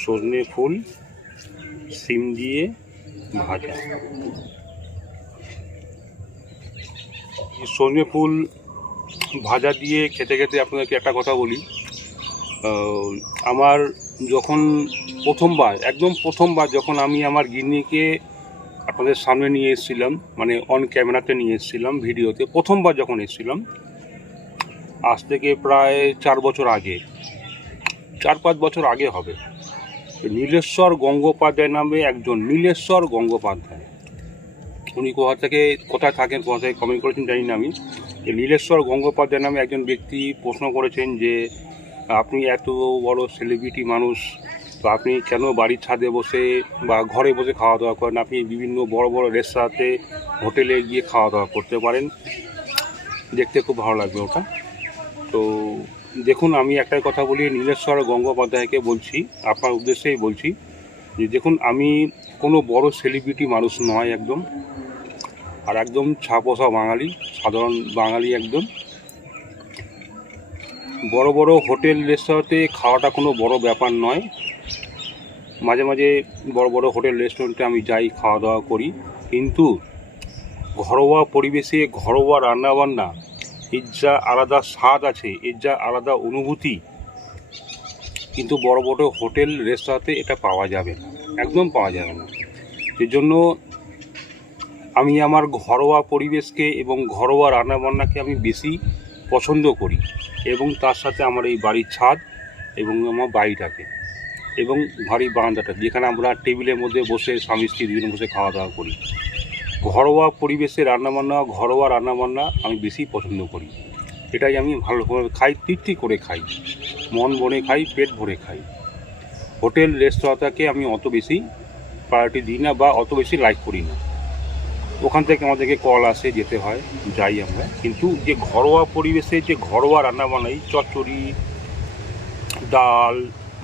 সজনে ফুল, সিম দিয়ে ভাজা। সজনে ফুল ভাজা দিয়ে খেতে খেতে আপনাদেরকে একটা কথা বলি। আমার যখন প্রথমবার, একদম প্রথমবার যখন আমি আমার গিন্নিকে আপনাদের সামনে নিয়ে এসেছিলাম মানে অন ক্যামেরাতে নিয়ে এসেছিলাম, ভিডিওতে, প্রথমবার যখন এসেছিলাম, আজ থেকে প্রায় চার বছর আগে, চার পাঁচ বছর আগে হবে। নীলেশ্বর গঙ্গোপাধ্যায় নামে একজন নীলেশ্বর গঙ্গোপাধ্যায়। উনি কোথা থেকে, কোথায় থাকেন, কোথা থেকে কমেন্ট করেছেন জানি না আমি। এই নীলেশ্বর গঙ্গোপাধ্যায় নামে একজন ব্যক্তি প্রশ্ন করেছেন যে, আপনি এত বড় সেলিব্রিটি মানুষ, তো আপনি কেন বাড়ির ছাদে বসে বা ঘরে বসে খাওয়া দাওয়া করেন? আপনি বিভিন্ন বড় বড় রেস্তোরাঁতে, হোটেলে গিয়ে খাওয়া দাওয়া করতে পারেন। দেখতে খুব ভালো লাগবে ওটা। তো দেখুন, আমি একটাই কথা বলি, নীলেশ্বর গঙ্গোপাধ্যায়কে বলছি, আপনার উদ্দেশ্যেই বলছি যে দেখুন, আমি কোনো বড় সেলিব্রিটি মানুষ নয় একদম। আর একদম ছাপোষা বাঙালি, সাধারণ বাঙালি একদম। বড় বড় হোটেল রেস্তোরাঁতে খাওয়াটা কোনো বড় ব্যাপার নয়। মাঝে মাঝে বড় বড় হোটেল রেস্টুরেন্টে আমি যাই, খাওয়া দাওয়া করি। কিন্তু ঘরোয়া পরিবেশে ঘরোয়া রান্নাবান্না এর যা আলাদা স্বাদ আছে এর যা আলাদা অনুভূতি। কিন্তু বড় বড় হোটেল, রেস্তোরাঁতে এটা পাওয়া যাবে না, একদম পাওয়া যাবে না। সেজন্য আমি আমার ঘরোয়া পরিবেশকে এবং ঘরোয়া রান্নাবান্নাকে আমি বেশি পছন্দ করি এবং তার সাথে আমার এই বাড়ির ছাদ এবং আমার বাড়িটাকে এবং ভারী বারান্দাটা, যেখানে আমরা টেবিলের মধ্যে বসে স্বামী স্ত্রী দুজন বসে খাওয়া দাওয়া করি। ঘরোয়া পরিবেশে রান্নাবান্না, ঘরোয়া রান্নাবান্না আমি বেশি পছন্দ করি। এটাই আমি ভালোভাবে খাই, তৃপ্তি করে খাই। মন বনে খাই, পেট ভরে খাই। হোটেল, রেস্তোরাঁটাকে আমি অত বেশি প্রায়োরিটি দিই না বা অত বেশি লাইক করি না। ওখান থেকে আমাদেরকে কল আসে, যেতে হয়, যাই আমরা। কিন্তু যে ঘরোয়া পরিবেশে যে ঘরোয়া রান্না বানাই চচ্চড়ি, ডাল,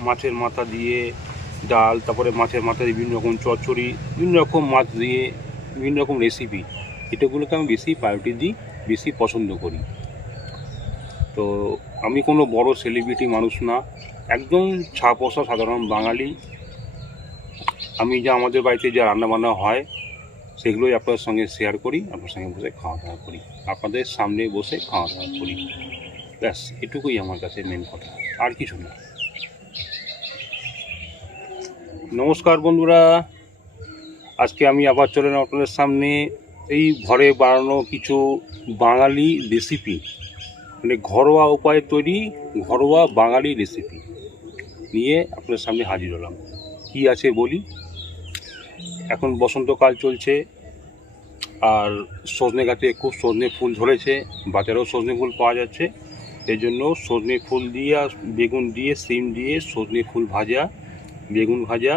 মাছের মাথা দিয়ে, ডাল, তারপরে মাছের মাথা দিয়ে বিভিন্ন রকম চচ্চড়ি, বিভিন্ন রকম মাছ দিয়ে বিভিন্ন রকম রেসিপি এটাগুলোকে আমি বেশি প্রায়োরিটি দিই, বেশি পছন্দ করি। তো আমি কোনো বড় সেলিব্রিটি মানুষ না। একদম ছাপোষা সাধারণ বাঙালি। আমি যা আমাদের বাড়িতে যা রান্নাবান্না হয়, সেগুলোই আপনাদের সঙ্গে শেয়ার করি আপনার সঙ্গে বসে খাওয়া দাওয়া করি। আপনাদের সামনে বসে খাওয়া দাওয়া করি। ব্যাস, এটুকুই আমার কাছে মেন কথা। আর কিছু না। নমস্কার বন্ধুরা। আজকে আমি আবার চলে এলাম আপনাদের সামনে। এই ঘরে বানানো কিছু বাঙালি রেসিপি মানে ঘরোয়া উপায়ে তৈরি, ঘরোয়া বাঙালি রেসিপি নিয়ে আপনাদের সামনে হাজির হলাম। কী আছে বলি? এখন বসন্তকাল চলছে, আর সজনে গাছে খুব সজনে ফুল ধরেছে, বাজারেও সজনে ফুল পাওয়া যাচ্ছে। এই জন্য সজনে ফুল দিয়ে, বেগুন দিয়ে, সিম দিয়ে সজনে ফুল ভাজা, বেগুন ভাজা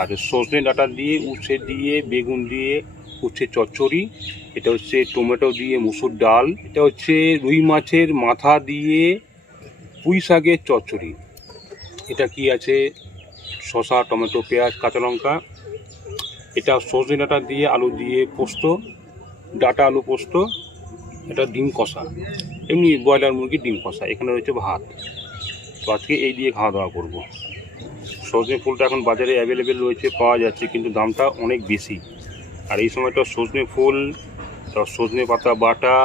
আর সজনে ডাঁটা দিয়ে, উচ্ছে দিয়ে, বেগুন দিয়ে, উচ্ছে চচ্চড়ি, এটা হচ্ছে টমেটো দিয়ে মুসুর ডাল, এটা হচ্ছে রুই মাছের মাথা দিয়ে পুঁই শাকের চচ্চড়ি। এটা কি আছে? শসা, টমেটো, পেঁয়াজ, কাঁচা লঙ্কা। এটা সজনে ডাঁটা দিয়ে আলু দিয়ে পোস্ত, ডাটা আলু পোস্ত, এটা ডিম কষা। এমনি ব্রয়লার মুরগির ডিম কষা, এখানে রয়েছে ভাত। তো আজকে এই দিয়ে খাওয়া দাওয়া করব। সজনে ফুলটা এখন বাজারে অ্যাভেলেবেল রয়েছে, পাওয়া যাচ্ছে, কিন্তু দামটা অনেক বেশি। আর এই সময়টা সজনে ফুল সজনে পাতা বাটা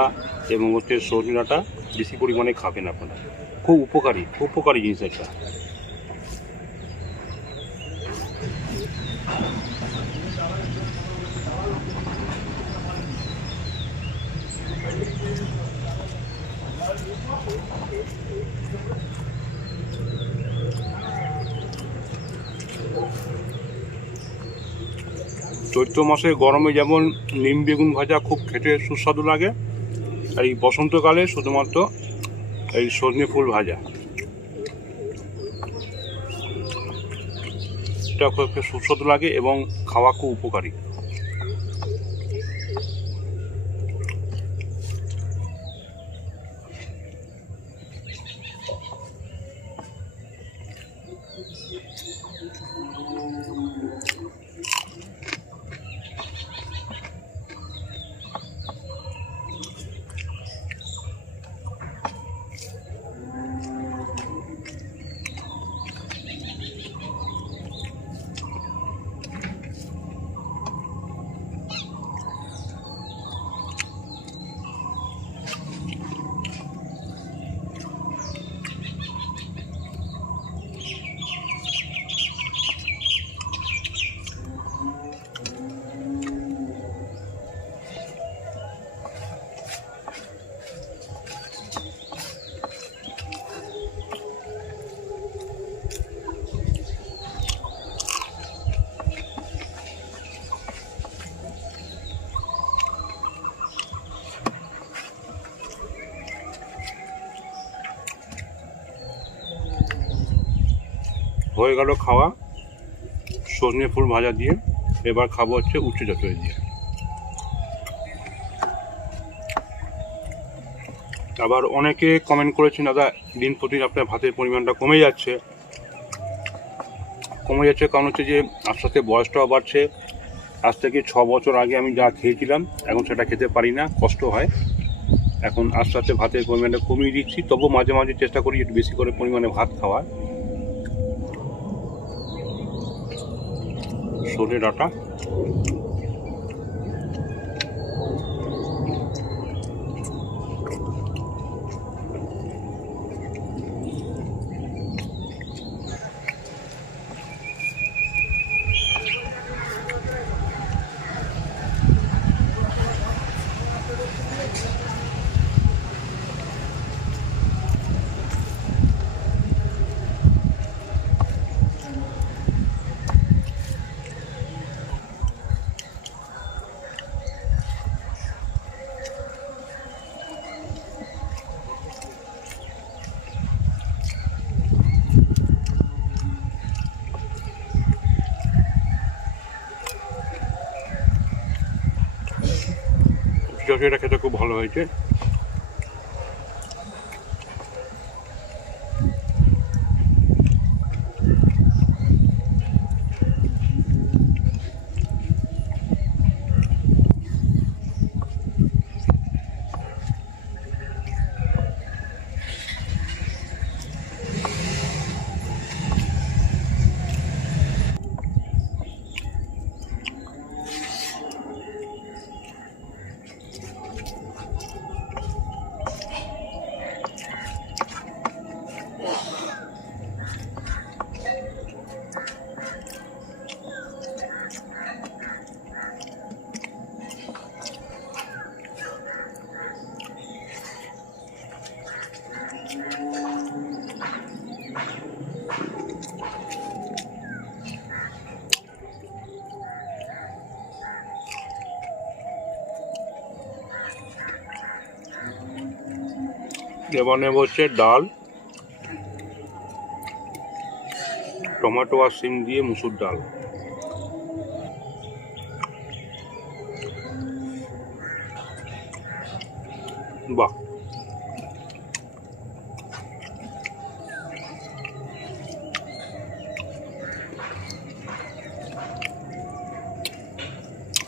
এবং হচ্ছে সজনে ডাঁটা বেশি পরিমাণে খাবেন আপনারা। খুব উপকারী খুব উপকারী জিনিস এটা। চৈত্র মাসে গরমে যেমন নিম বেগুন ভাজা খুব খেতে সুস্বাদু লাগে, আর এই বসন্তকালে শুধুমাত্র এই সজনে ফুল ভাজা। এটা খুব সুস্বাদু লাগে এবং খাওয়া খুব উপকারী। হয়ে গেল খাওয়া। সজনে ফুল ভাজা দিয়ে এবার খাব হচ্ছে উচ্চ চচড়ি দিয়ে। আবার অনেকে কমেন্ট করেছেন, দাদা, দিন প্রতিদিন আপনার ভাতের পরিমাণটা কমে যাচ্ছে। কমে যাচ্ছে কারণ হচ্ছে যে, আস্তে আস্তে বয়সটাও বাড়ছে। আজ থেকে ছ বছর আগে আমি যা খেয়েছিলাম, এখন সেটা খেতে পারি না, কষ্ট হয়। এখন আস্তে আস্তে ভাতের পরিমাণটা কমিয়ে দিচ্ছি। তবু মাঝে মাঝে চেষ্টা করি একটু বেশি করে পরিমাণে ভাত খাওয়ার। সরে ডাটা চচড়িটা খেতে খুব ভালো হয়েছে। এবার নেব হচ্ছে ডাল। টমেটো আর সিম দিয়ে মুসুর ডাল। বাহ।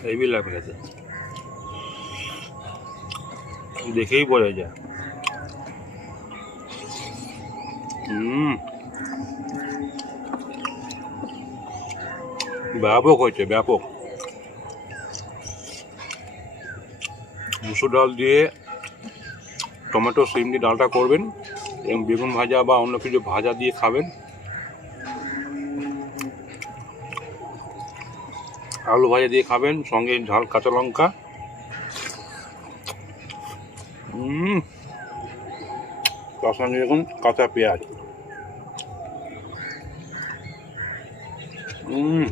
হেভি লাগবে দেখেই বোঝা যায়। ব্যাপক হয়েছে, ব্যাপক। মুসুর ডাল দিয়ে টমেটো, সিম দিয়ে ডালটা করবেন এবং বেগুন ভাজা বা অন্য কিছু ভাজা দিয়ে খাবেন। আলু ভাজা দিয়ে খাবেন, সঙ্গে ঝাল কাঁচা লঙ্কা। তার সঙ্গে দেখুন কাঁচা পেঁয়াজ। হুম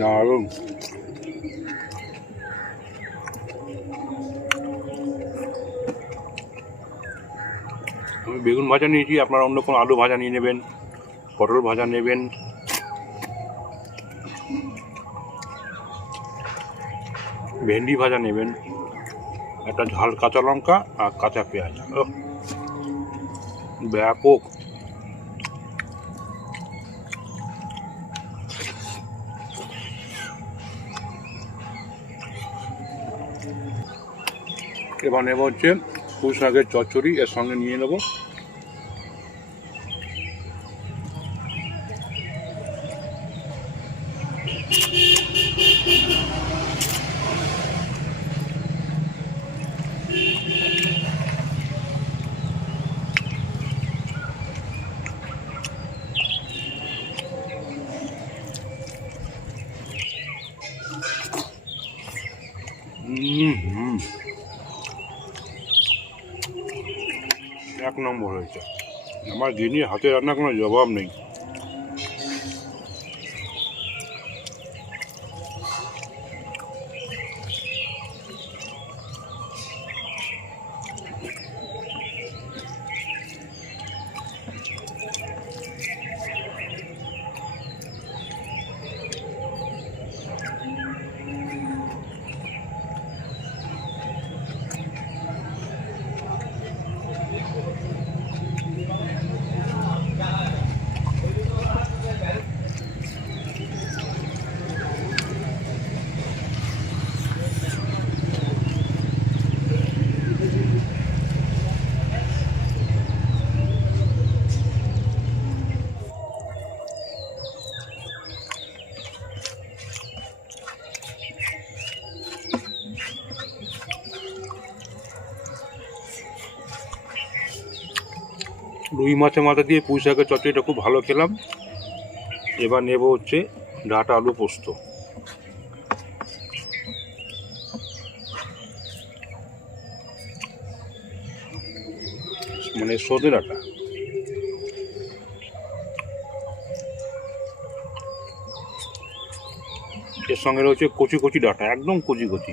দারুণ আমি বেগুন ভাজা নিয়েছি, আপনারা অন্য কোনো আলু ভাজা নিয়ে নেবেন, পটল ভাজা নেবেন। ভেন্ডি ভাজা নেবেন, একটা ঝাল কাঁচা লঙ্কা আর কাঁচা পেঁয়াজ। ব্যাপক। এবার নেব হচ্ছে পুঁই শাকের চচ্চড়ি এর সঙ্গে নিয়ে নেব হুম হুম এক নম্বর হয়েছে। আমার দিনই হাতে রান্না কোনো জবাব নেই। রুই মাছের মাথা দিয়ে পুঁই শাকের চচ্চড়িটা খুব ভালো খেলাম। এবার নেব হচ্ছে ডাটা আলু পোস্ত। মানে সদে ডাটা এর সঙ্গে রয়েছে কচি কচি ডাটা, একদম কচি কচি।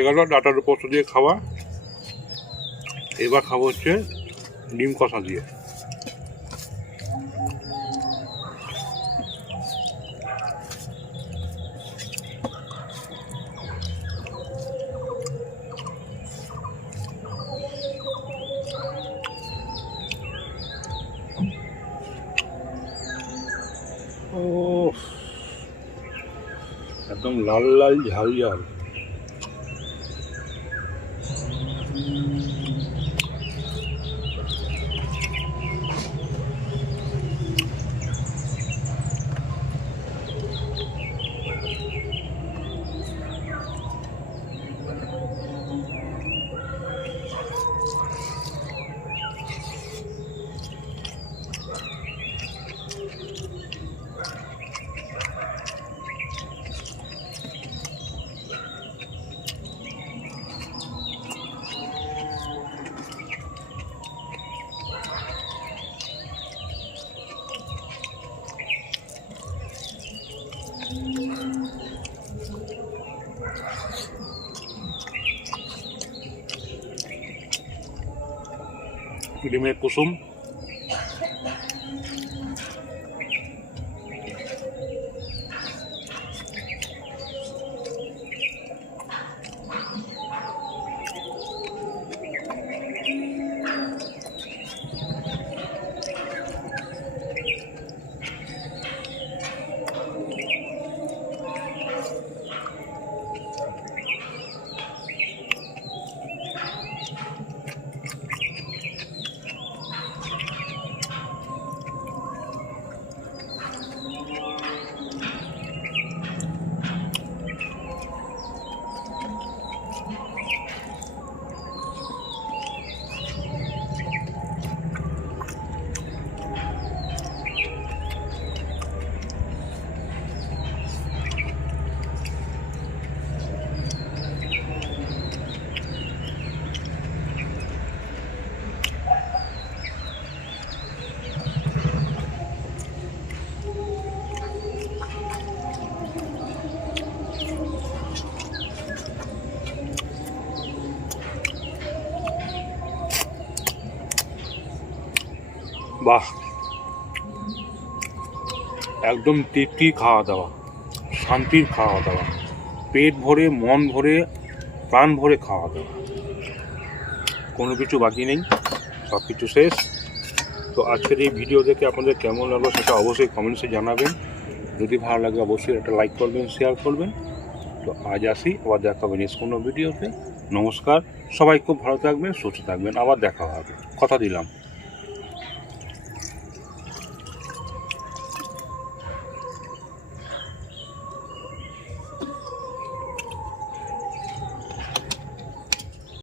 হয়ে গেল ডাটার পোস্ত দিয়ে খাওয়া। এবার খাব হচ্ছে ডিম কষা দিয়ে। একদম লাল লাল ঝাল ঝাল। Pwede may kusum. বাহ। একদম তৃপ্তি খাওয়া দাওয়া, শান্তির খাওয়া দাওয়া, পেট ভরে, মন ভরে, প্রাণ ভরে খাওয়া দাওয়া। কোনো কিছু বাকি নেই, সব কিছু শেষ। তো আজকের এই ভিডিও দেখে আপনাদের কেমন লাগল সেটা অবশ্যই কমেন্টসে জানাবেন। যদি ভালো লাগে অবশ্যই একটা লাইক করবেন শেয়ার করবেন। তো আজ আসি, আবার দেখা হবে নেক্সট কোনো ভিডিওতে। নমস্কার, সবাই খুব ভালো থাকবেন, সুস্থ থাকবেন, আবার দেখা হবে। কথা দিলাম।